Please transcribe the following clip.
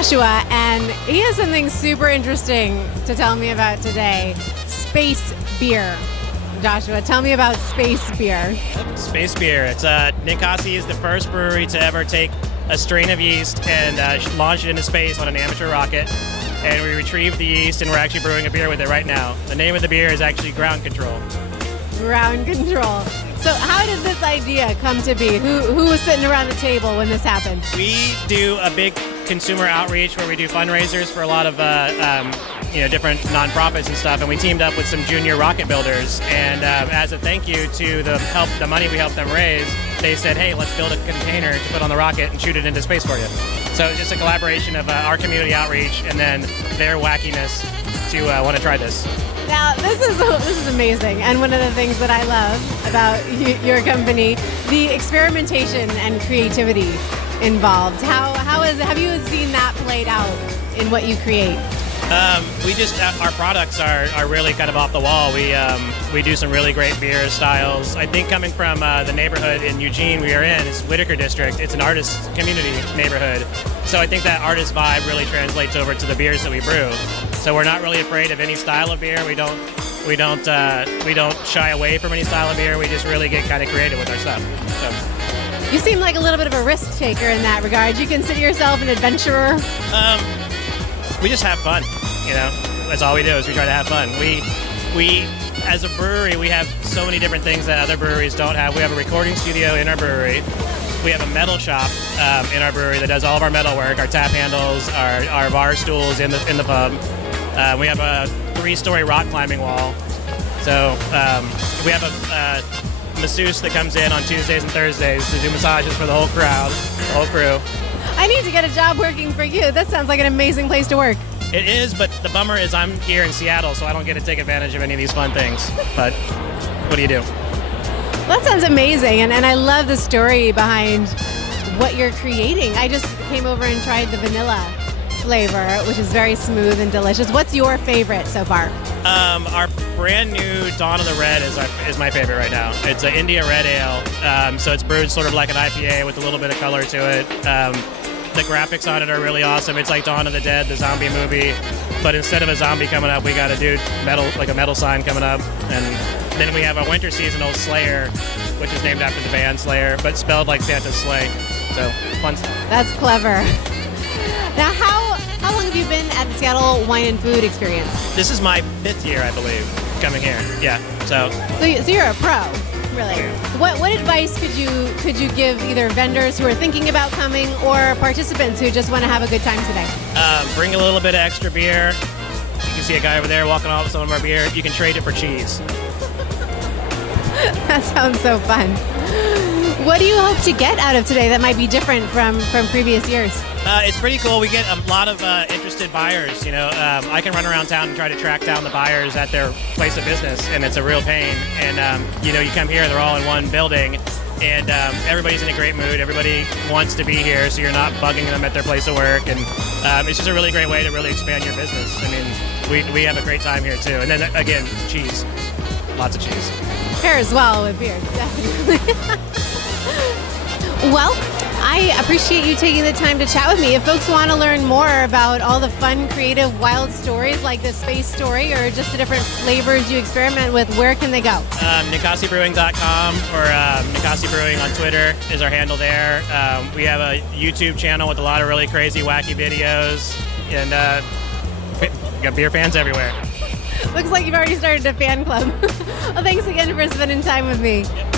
Joshua, and he has something super interesting to tell me about today. Space beer. Joshua, tell me about space beer. Space beer. It's Ninkasi is the first brewery to ever take a strain of yeast and launch it into space on an amateur rocket. And we retrieved the yeast, and we're actually brewing a beer with it right now. The name of the beer is actually Ground Control. Ground Control. So how did this idea come to be? Who was sitting around the table when this happened? We do a big consumer outreach where we do fundraisers for a lot of different nonprofits and stuff, and we teamed up with some junior rocket builders. And as a thank you to the money we helped them raise, they said, "Hey, let's build a container to put on the rocket and shoot it into space for you." So it's just a collaboration of our community outreach and then their wackiness to want to try this. Now, this is amazing, and one of the things that I love about your company, the experimentation and creativity involved. Have you seen that played out in what you create? Our products are really kind of off the wall. We do some really great beer styles. I think coming from the neighborhood in Eugene we are in is Whitaker District. It's an artist community neighborhood. So I think that artist vibe really translates over to the beers that we brew. So we're not really afraid of any style of beer. We don't shy away from any style of beer. We just really get kind of creative with our stuff. So. You seem like a little bit of a risk taker in that regard. You consider yourself an adventurer? We just have fun, That's all we do is we try to have fun. We as a brewery, we have so many different things that other breweries don't have. We have a recording studio in our brewery. We have a metal shop in our brewery that does all of our metal work, our tap handles, our bar stools in the pub. We have a 3-story rock climbing wall. So we have a masseuse that comes in on Tuesdays and Thursdays to do massages for the whole crowd, the whole crew. I need to get a job working for you. That sounds like an amazing place to work. It is, but the bummer is I'm here in Seattle, so I don't get to take advantage of any of these fun things. But what do you do? That sounds amazing, and I love the story behind what you're creating. I just came over and tried the vanilla flavor, which is very smooth and delicious. What's your favorite so far? Our brand new Dawn of the Red is my favorite right now. It's an India Red Ale, so it's brewed sort of like an IPA with a little bit of color to it. The graphics on it are really awesome. It's like Dawn of the Dead, the zombie movie, but instead of a zombie coming up, we got a dude like a metal sign coming up, and then we have a winter seasonal Slayer, which is named after the band Slayer, but spelled like Santa's sleigh. So fun stuff. That's clever. Now, how long have you been at the Seattle Wine and Food Experience? This is my 5th year, I believe, coming here. Yeah. So you're a pro. Really? What advice could you give either vendors who are thinking about coming or participants who just want to have a good time today? Bring a little bit of extra beer. You can see a guy over there walking off with some of our beer. You can trade it for cheese. That sounds so fun. What do you hope to get out of today that might be different from previous years? It's pretty cool. We get a lot of interested buyers. I can run around town and try to track down the buyers at their place of business, and it's a real pain. And you come here, they're all in one building, and everybody's in a great mood. Everybody wants to be here, so you're not bugging them at their place of work. And it's just a really great way to really expand your business. I mean, we have a great time here too. And then again, cheese, lots of cheese. Pairs well with beer, definitely. Well, I appreciate you taking the time to chat with me. If folks want to learn more about all the fun, creative, wild stories like the space story or just the different flavors you experiment with, where can they go? NinkasiBrewing.com or Ninkasi Brewing on Twitter is our handle there. We have a YouTube channel with a lot of really crazy, wacky videos, and we got beer fans everywhere. Looks like you've already started a fan club. Well, thanks again for spending time with me. Yep.